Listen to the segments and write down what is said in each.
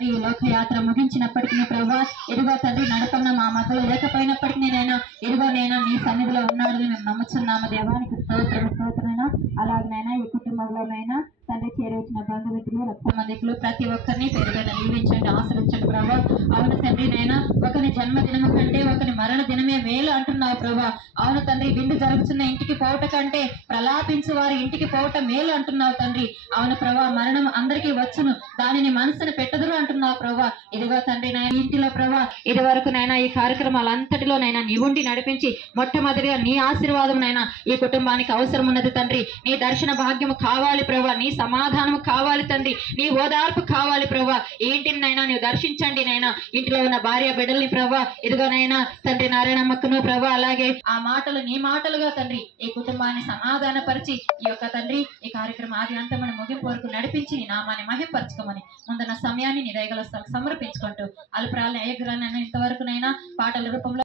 తండ్రి ఈ లోకయాత్ర ముగించినప్పటికీ ప్రభా ఇదిగో తండ్రి నడపన్న మా మధ్యలో లేకపోయినప్పటికీ నేను ఇదిగో నేను నీ సన్నిధిలో ఉన్నాడని మేము నమ్ముచున్నాము. దేవానికి స్తోత్రమైనా అలాగనైనా ఈ కుటుంబంలోనైనా తండ్రి చేరవచ్చిన బంధుమిత్రులు రక్త మందికులు ప్రతి ఒక్కరిని పేరుగా దీవించండి, ఆశ్రయించండి ప్రభా. అవును తండ్రి నైనా ఒకని జన్మదినము కంటే ఒకని మరణ దినమే మేలు అంటున్నావు ప్రభా. అవును తండ్రి విందు జరుగుతున్న ఇంటికి పోవట కంటే ప్రలాపించు వారి ఇంటికి పోవట మేలు అంటున్నావు తండ్రి. అవును ప్రభా మరణం అందరికీ వచ్చును, దానిని మనసును పెట్టదురు అంటున్నావు ప్రభా. ఇదిగో తండ్రి నాయన ఇంటిలో ప్రభా ఇది వరకు నైనా ఈ కార్యక్రమాలంతటిలోనైనా నీ ఉండి నడిపించి మొట్టమొదటిగా నీ ఆశీర్వాదం నైనా ఈ కుటుంబానికి అవసరం ఉన్నది తండ్రి. నీ దర్శన భాగ్యము కావాలి ప్రభా, నీ సమాధానము కావాలి తండ్రి, నీ ఓదార్పు కావాలి ప్రభా. ఈ ఇంటిని నైనా నీవు దర్శించండి నైనా, ఇంటిలో ఉన్న భార్య బిడ్డల్ని ప్రభా ఇదిగోనైనా తండ్రి నారాయణమ్మకును ప్రభా అలాగే ఆ మాటలు నీ మాటలుగా తండ్రి ఈ కుటుంబాన్ని సమాధానపరిచి ఈ యొక్క తండ్రి ఈ కార్యక్రమం ఆది అంతమని ముగింపు వరకు నడిపించి నీ నామాన్ని మహిమపరచుకోమని ముందున్న సమయాన్ని నీ దయగల సమర్పించుకుంటూ అల్పరాలని అయ్యగ్రాన్ని ఇంతవరకునైనా పాటల రూపంలో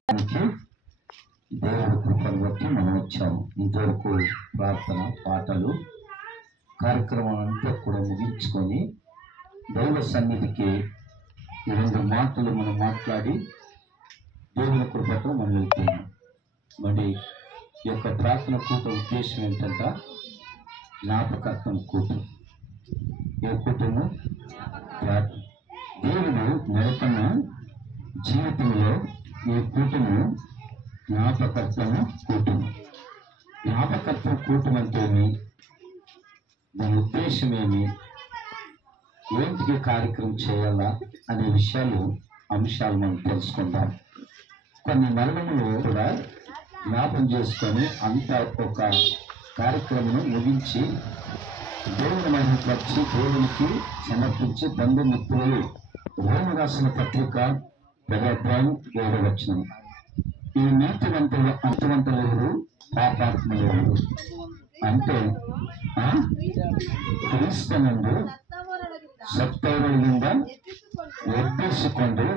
దేవుడి కృపను బట్టి మనం వచ్చాము. ఇంతవరకు ప్రార్థన పాటలు కార్యక్రమం అంతా కూడా ముగించుకొని దైవ సన్నిధికి ఈ 2 మాటలు మనం మాట్లాడి దేవుని కృపతో మనం వెళ్తున్నాం. మరి ఈ యొక్క ప్రార్థన కూట ఉద్దేశం ఏంటంటే జ్ఞాపకార్థం కూటం. ఏ కూటము? దేవుడు నడుతున్న జీవితంలో ఈ కూటము జ్ఞాపకత్వము కూటము. జ్ఞాపకత్వం కూటం అంటే ఏమి, దాని ఉద్దేశం ఏమి, ఏంటికి కార్యక్రమం చేయాలా అనే అంశాలు మనం తెలుసుకుందాం. కొన్ని మరణములు కూడా జ్ఞాపం చేసుకొని అంతా ఒక కార్యక్రమం ముగించి దేవుని మహిమపరిచి దేవునికి సమర్పించి బంధుమిత్రులు రోమ రాసిన పత్రిక 10వ అధ్యాయం 7వ వచనం. ఈ నీతివంతులు అంతవంతులు ఎవరు, పాపాత్ములు ఎవరు అంటే క్రీస్తునందు ಸತ್ತವರಿಂದ ಎಬ್ಬಿಸಿಕೊಂಡು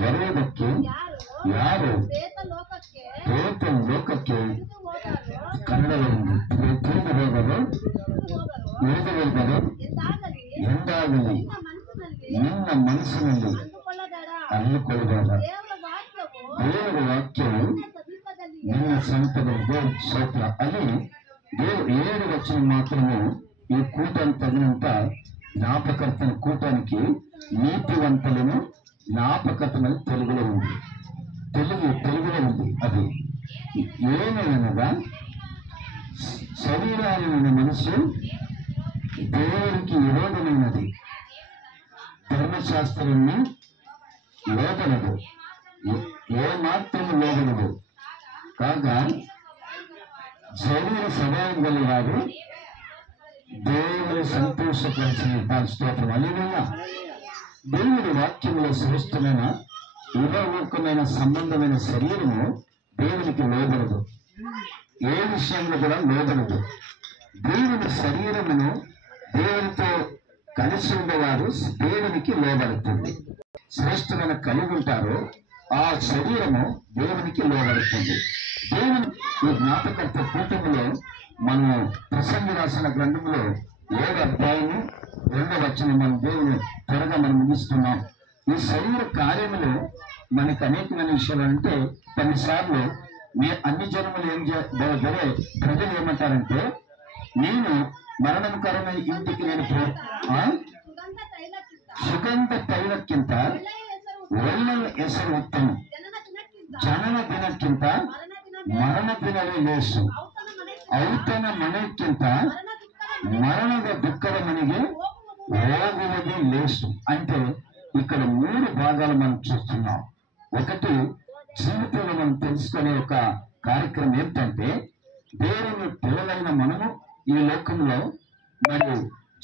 ಬರುವುದಕ್ಕೆ ಯಾರು ಪ್ರೇತ ಲೋಕಕ್ಕೆ ಕನ್ನಡವನ್ನು ತಿಳಿದು ಹೋಗಲು ಎಂದಾಗಲಿ ನಿನ್ನ ಮನಸ್ಸಿನಲ್ಲಿ ಅಲ್ಲಿಕೊಳ್ಳಬೇಡ. ದೇವರ ವಾಕ್ಯವು ನಿನ್ನ ಸಂತದಲ್ಲಿ ಸ್ತೋತ್ರ అని దేవుడు 7 వచనం మాత్రమే ఈ కూటానికి తగినంత జ్ఞాపకర్తన కూటానికి నీతివంతులను జ్ఞాపకర్తమని తెలుగులో ఉంది. తెలుగులో ఉంది. అది ఏమనగా శరీరాలైన మనసు దేవునికి విరోధమైనది, ధర్మశాస్త్రాన్ని లోబడదు, ఏ మాత్రం లోబడదు. కాగా శరీర స్వభావం గలవారు దేవుని సంతోషపరిచిన స్తోత్రం. అల్లేలూయా. దేవుడి వాక్యంలో శ్రేష్టమైన ఇహలోకమైన సంబంధమైన శరీరము దేవునికి లోబడదు, ఏ విషయంలో కూడా లోబడదు. దేవుని శరీరమును దేవునితో కలిసి ఉండేవారు దేవునికి లోబడుతుంది. శ్రేష్టమైన కలిగి ఉంటారో ఆ శరీరము దేవునికి లోబడుతుంది. దేవుని ఈ జ్ఞాపకర్త కూటమిలో మనం ప్రసంగి రాసిన గ్రంథంలో 7వ అధ్యాయము 2వ వచనం మనం దేవుని త్వరగా మనం ముగిస్తున్నాం. ఈ శరీర కార్యములు మనకు అనేకమైన విషయాలు అంటే కొన్నిసార్లు అన్ని జనములు ప్రజలు ఏమంటారంటే నేను మరణకరమైన ఇంటికి నేను సుగంధ తైలక్కింత ఒళ్ళ ఎసరు ఉత్తమం, జనన దినక్కింత మరణ దినవే లేసు, ಔತಣ ಮನೆಕ್ಕಿಂತ మరణದ దుఃఖದ ಮನೆಗೆ ಹೋಗುವುದೇ లేసు. అంటే ఇక్కడ 3 భాగాలు మనం చూస్తున్నాం. ఒకటి, జీవితంలో మనం తెలుసుకునే ఒక కార్యక్రమం ఏంటంటే దేవుని పిల్లలైన మనము ఈ లోకంలో మరియు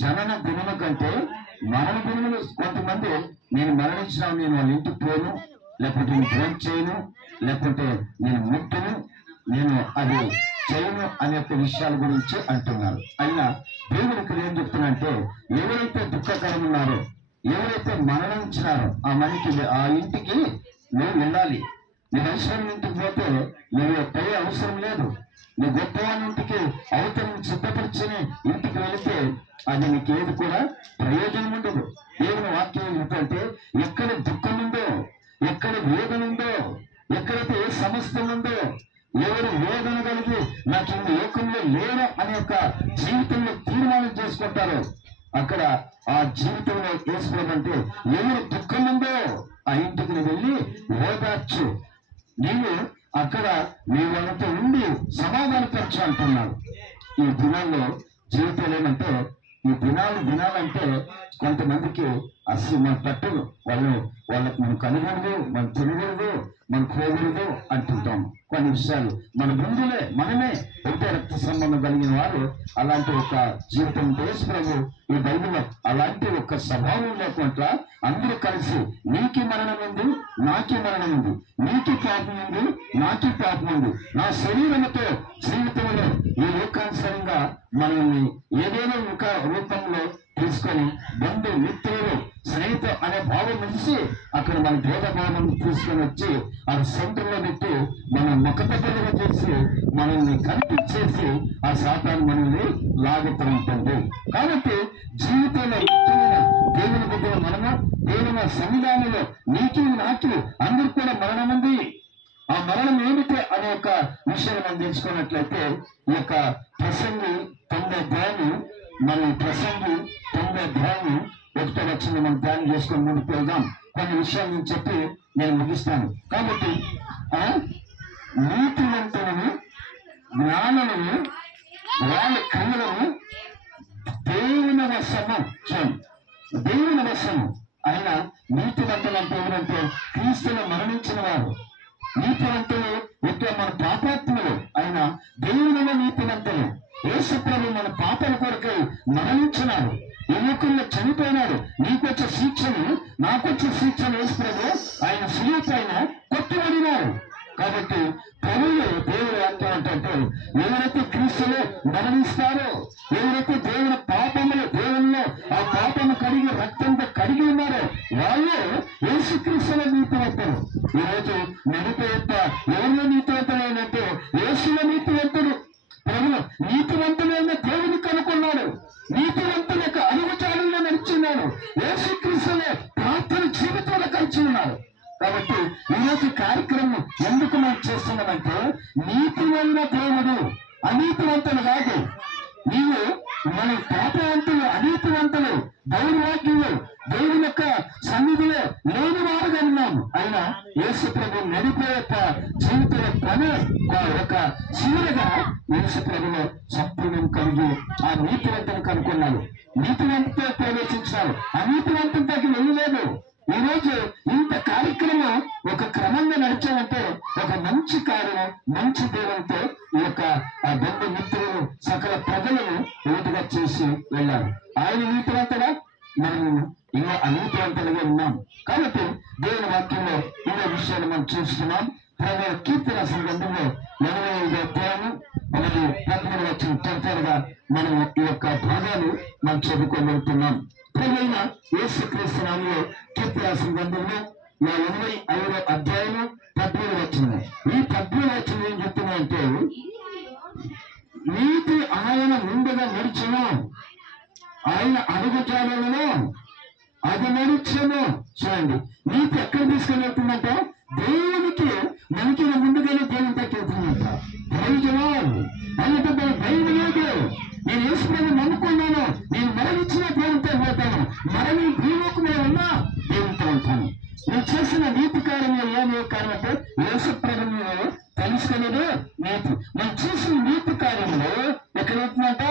జనన దినముల కంటే మరణ దినములు కొంతమంది నేను మరణించిన నేను వాళ్ళ ఇంటికి పోను, లేకపోతే నేను ఫోన్ చేయను, లేకపోతే నేను ముట్టును, నేను అది చేయను అనే విషయాల గురించి అంటున్నారు. అయినా దేవుడు ఇక్కడ ఏం చెప్తున్నారంటే ఎవరైతే దుఃఖకరం ఉన్నారో, ఎవరైతే మరణించినారో ఆ ఇంటికి నువ్వు వెళ్ళాలి. నీకు ఐశ్వర్యం ఇంటికి పోతే నువ్వు పోయే అవసరం లేదు. నీ గొప్పవాని ఇంటికి అవతలను సిద్ధపరిచిన ఇంటికి వెళితే అది నీకు ఏది కూడా ప్రయోజనం ఉండదు. దేవుని వాక్యం ఏంటంటే ఎక్కడ దుఃఖం ఉందో, ఎక్కడ వేదన ఉందో, ఎక్కడైతే ఏ సమస్య ఉందో, ఎవరు వేదన కలిగి నాకు ఈ లోకంలో లేరు అనే ఒక జీవితంలో తీర్మానం చేసుకుంటారో అక్కడ ఆ జీవితంలో వేసుకోవాలంటే ఎవరు దుఃఖం ఉందో ఆ ఇంటికి వెళ్ళి ఓదార్చు. నీవు అక్కడ నీ వాళ్ళతో ఉండి సమాధానపరచు అంటున్నాడు. ఈ దినాల్లో జీవితం ఏమంటే ఈ దినాలంటే కొంతమందికి అసలు మన పట్టదు. వాళ్ళకి మనం కనుగొనదు, మనం తినకూడదు, మనం పోకూడదు అంటుంటాం. కొన్ని విషయాలు మన బంధువులే, మనమే ఒకటే రక్త సంబంధం కలిగిన వారు అలాంటి ఒక జీవితం ప్రభు ఈ బైబిల్లో అలాంటి ఒక స్వభావం లేకుండా అందరూ కలిసి నీకి మరణం ఉంది, నాకి మరణం ఉంది, నీకి పాపం ఉంది, నాకి పాపం ఉంది, నా శరీరంతో జీవితంలో ఈ లోకానుసారంగా మనల్ని ఏదైనా ఒక రూపంలో తీసుకొని బంధు మిత్రులు స్నేహితు అనే భావం నుంచి అక్కడ మన భేదభావం తీసుకొని వచ్చి ఆ సెంటర్లో పెట్టి మనం ముఖపద్ధతిగా చేసి మనల్ని కనిపించేసి ఆ శాతాన్ని మనల్ని లాగుతూ ఉంటుంది. కాబట్టి జీవితంలో ముఖ్యమైన దేవుని దగ్గర మనము దేవుని సన్నిధానంలో నీకు నాకు అందరూ కూడా మరణం ఉంది. ఆ మరణం ఏమిటి అనే ఒక విషయాన్ని మనం తెలుసుకున్నట్లయితే ఈ యొక్క ప్రసంగి 90 అధ్యాయం మనం ప్రసంగి 90 అధ్యాయం 1వ వచనం మనం ధ్యానం చేసుకొని ముందుకు వెళ్దాం. కొన్ని విషయాలు నేను చెప్పి నేను ముగిస్తాను. కాబట్టి నీతివంతులను జ్ఞానులను వాళ్ళ క్రియలను దేవుని వశము చూడండి. దేవుని వశము ఆయన నీతివంతులు అంటే ఎవరంటే క్రీస్తులు మరణించిన వారు. నీతివంతులు ఎక్కువ మన పాపాత్ములు, ఆయన దేవునిలో నీతివంతులు. యేసు ప్రభు మన పాపల కొరకై మరణించినాడు, ఈ లోకంలో చనిపోయినాడు. నీకొచ్చే శిక్షను నాకొచ్చే శిక్షను యేసు ప్రభు ఆయన శిలువ పైన కొట్టుబడినాడు. కాబట్టి ప్రభువు దేవుడు అంటే ఎవరైతే క్రీస్తులో మరణిస్తారో, ఎవరైతే దేవుని పాపములు దేవుల్లో ఆ పాపము కడిగి రక్తంతో కడిగి ఉన్నారో వాళ్ళు యేసుక్రీస్తులో నీతివంతులు. ఈరోజు నడిపేట ఎవరిలో నీతివంతులైనట్టు యేసులో నీతివంతుడు. ప్రభు నీతివంతులైన దేవుని కనుక్కున్నాడు, నీతివంతుల యొక్క అడుగుజాడల్లో నడిచిన్నాడు, యేసుక్రీస్తులో ప్రార్థన జీవితంలో కలిసి ఉన్నాడు. కాబట్టి ఈరోజు కార్యక్రమం ఎందుకు మనం చేస్తున్నామంటే నీతివైన దేవుడు అనీతివంతులు కాదు. నీవు మన పాపవంతులు, అనీతివంతులు, దౌర్భాగ్యులు, దేవుని యొక్క సన్నిధిలో లేని వారుగా ఉన్నాము. అయినా యేసు ప్రభు నడిపే యొక్క జీవితంలో పని ఒక శివులుగా యేసు ప్రభులో సంపూర్ణం కలిగి ఆ నీతివంతులు కనుక్కున్నాడు. నీతివంతుతో ప్రవేశించారు, అనీతివంతులకి వెళ్ళలేదు. ఈ రోజు ఇంత కార్యక్రమం ఒక క్రమంగా నడిచామంటే ఒక మంచి కార్యం, మంచి దేవునితో ఈ యొక్క ఆ బంధుమిత్రులు సకల ప్రజలను ఒకటిగా చేసి వెళ్ళారు. ఆయన నీతివంతుడా, మనం ఇంకా అనీతివంతులుగా ఉన్నాం. కాబట్టి దేవుని వాక్యంలో ఇదే విషయాలు మనం చూస్తున్నాం. ప్రభు కీర్తన గ్రంథంలో 85వ అధ్యాయం మరియు 13వ వచనం తొందరగా మనం ఈ యొక్క భాగాలు మనం చదువుకొని వెళ్తున్నాం. ప్రభువైన యేసుక్రీస్తు నామములో కీర్తన గ్రంథంలో 85వ అధ్యాయం 13వ వచనం. ఈ 13వ వచనం ఏం చెప్తున్నాయంటే నీతి ఆయన ముందుగా నడిచెను, ఆయన అడుగుజాడలను అది నడిచెను. చూడండి, నీతి ఎక్కడ తీసుకొని వెళ్తుందంట? దేవునికి మనకి ముందుగానే దేవుని వెళ్తుందంట. ప్రయోజనం అంటే భయం లేదు. నేను యేసు ప్రభువుని నమ్ముకున్నాను, నేను మరణించిన దేవునితో పోతాను, మరణి భూలోకి మీద ఉన్నా దేవునితో ఉంటాను. నేను చేసిన నీతి కార్యంలో ఏమే కార్యం అంటే యేసు ప్రభువుని తెలుసుకునేది నీతి. మనం చేసిన నీతి కార్యంలో ఎక్కడ అవుతుందంట?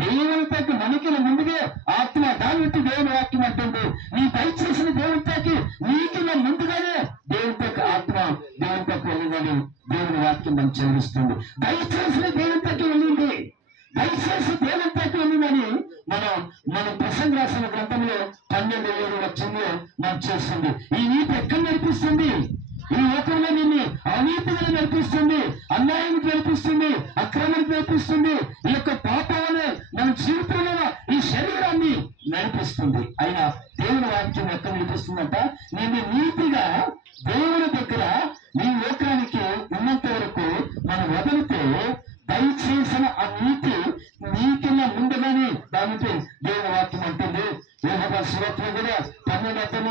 దేవునితో మనకి ముందుగా ఆత్మ దాని బట్టి దేవుని వాక్యం అంటుంది. నీ దయచేసిన దేవునితోకి నీకు ముందుగానే దేవునితో ఆత్మ దేవునితోకి వెళ్ళిందని దేవుని వాక్యం మనం చెల్లిస్తుంది. దయచేసిన దేవునితోకి వెళ్ళింది, దయచేసి దేవునితోకి వెళ్ళిందని మనం ప్రసంగ రాసిన గ్రంథంలో 12వ వచనంలో మనం చేస్తుంది. ఈ నీతి ఎక్కడ నడిపిస్తుంది? ఈ లోకంలో నిన్ను అనీతిగా నడిపిస్తుంది, అన్యాయానికి నడిపిస్తుంది, అక్రమానికి నడిపిస్తుంది. ఈ యొక్క పాపాలను మన జీవితంలో ఈ శరీరాన్ని నడిపిస్తుంది. అయినా దేవుని వాక్యం ఎక్కడ నడిపిస్తుందంట? నేను నీతిగా దేవుని దగ్గర నీ లోకాన్ని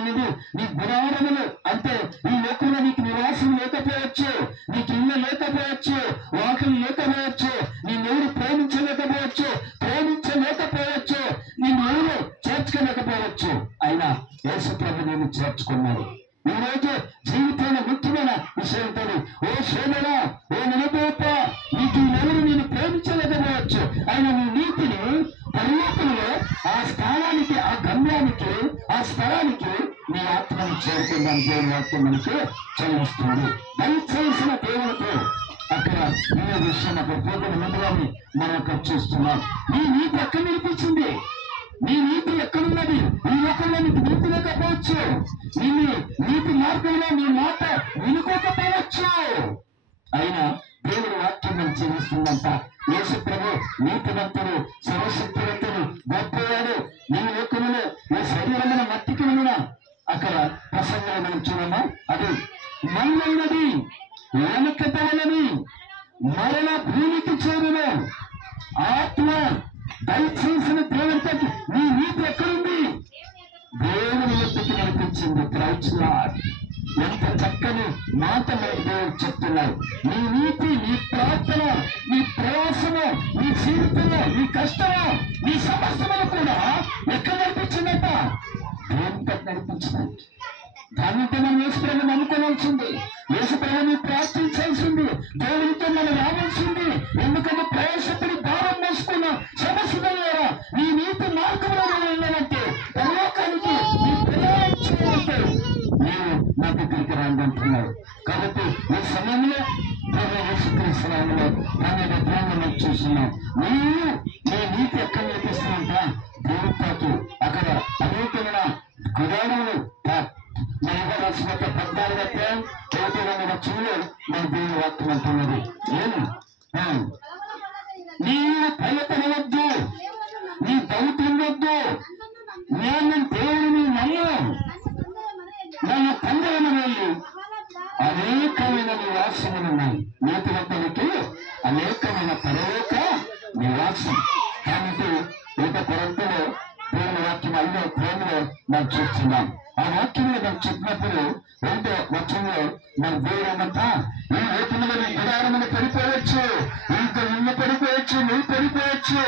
అనేది నీ గుడారములు అంటే ఈ లోకంలో నీకు నివాసం లేకపోవచ్చు, నీకు ఇల్లు లేకపోవచ్చు, వాకులు లేకపోవచ్చు, నిన్నెవరు ప్రేమించలేకపోవచ్చు, నిన్నెవరు చేర్చుకోలేకపోవచ్చు. అయినా యేసు ప్రభు నేను చేర్చుకున్నాడు. ఈ రోజు జీవితంలో ముఖ్యమైన విషయంతో ఓ సోదరా, ఓ నిలబోప, నీకు ఎవరు నేను ప్రేమించలేకపోవచ్చు, అయినా నీ నీతిని పరలోకంలో ఆ స్థానానికి, ఆ గమ్యానికి, ఆ స్థలానికి నీ ఆత్మను చేరుకుందని దేవుని వాక్యం మనకి చెల్లిస్తుంది. దయచేసిన దేవుడితో అక్కడ ఈ విషయం అక్కడ పోతున్న ముందుగానే మనం అక్కడ చూస్తున్నాం. నీ నీతి ఎక్కడ నిలిపించింది? నీ నీతి ఎక్కడున్నది? ఈ లోకంలో నీకు నీతి లేకపోవచ్చు, నీతి మార్గంలో నీ మాట వినుకోకపోవచ్చు. అయినా దేవుడి వాక్యం మనం చెల్లిస్తుందంట. యేసు ప్రభు నీతివంతుడు, సర్వశక్తివంతుడు, గొప్పవాడు. నీ లోకంలో నీ శరీరమైన మట్టికి ఉన్న అక్కడ ప్రసంగాలు మనం చూడమా? అది మన్నది వెనకటవలని మరణ భూమికి చేరును ఆత్మ దయచేసిన దేవుడితో నీ నీతి ఎక్కడుంది? దేవుని ఎత్తుకి నడిపించింది. Praise Lord. ఎంత చక్కని మాట మనకి దేవుడు చెప్తున్నారు. నీ నీతి, నీ ప్రార్థన, నీ ప్రయాసము, నీ జీవితము, నీ కష్టము, నీ సమస్యలు కూడా ఎక్కడ నడిపించిందట? దేవునితో నడిపించడానికి. దానితో మనం యేసుప్రభుని నమ్ముకోవాల్సింది, యేసుప్రభుని ప్రార్థించాల్సింది, దేవునితో మనం రావాల్సింది. ఎందుకంటే ప్రయాసపడి భారం మోసుకున్న సమస్యల నీ నీతి మార్గంలో వెళ్ళాలంటే, పరలోకానికి నీ ప్రయాణం చేయాలంటే నేను నా దగ్గరికి రాండి అంటున్నాడు. కాబట్టి ఈ సమయంలో యేసుక్రీస్తునామములో దాని ప్రాణం చూస్తున్నాం. నీవు నీ నీతి ఎక్కడ నిలిపిస్తున్నంట? దేవుడితో అక్కడ అనేకమైన గుడారములు రాసిన 14వ అధ్యాయం 1వ వచనంలో మన దేవుని వాక్యం అంటున్నది. నీవు భయపడవద్దు, నీ దౌత్యం వద్దు, నేను దేవుని నన్ను తండ్రి అనేకమైన నివాసములున్నాయి. నీతివంతులకి అనేకమైన పరలోక నివాసం. కాబట్టి 1 కొరింథీయుల దేవుని వాక్యం 5వ అధ్యాయంలో మనం చూస్తున్నాం. ఆ వాక్యంలో మనం చెప్పినప్పుడు 1వ వచనంలో మన దేవుడు అన్నంత ఈ లోకంలో నీ గుడారమును పడిపోవచ్చు, ఇంకా నిన్ను పడిపోవచ్చు, నువ్వు పడిపోవచ్చు.